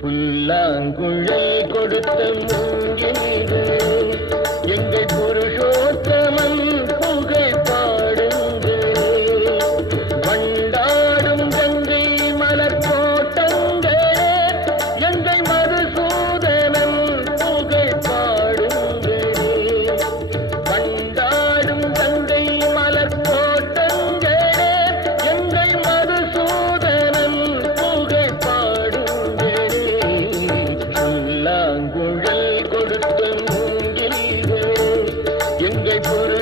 புல்லாங்குழல் கொடுத்த மூங்கில் எங்கள் தஞ்சை புரு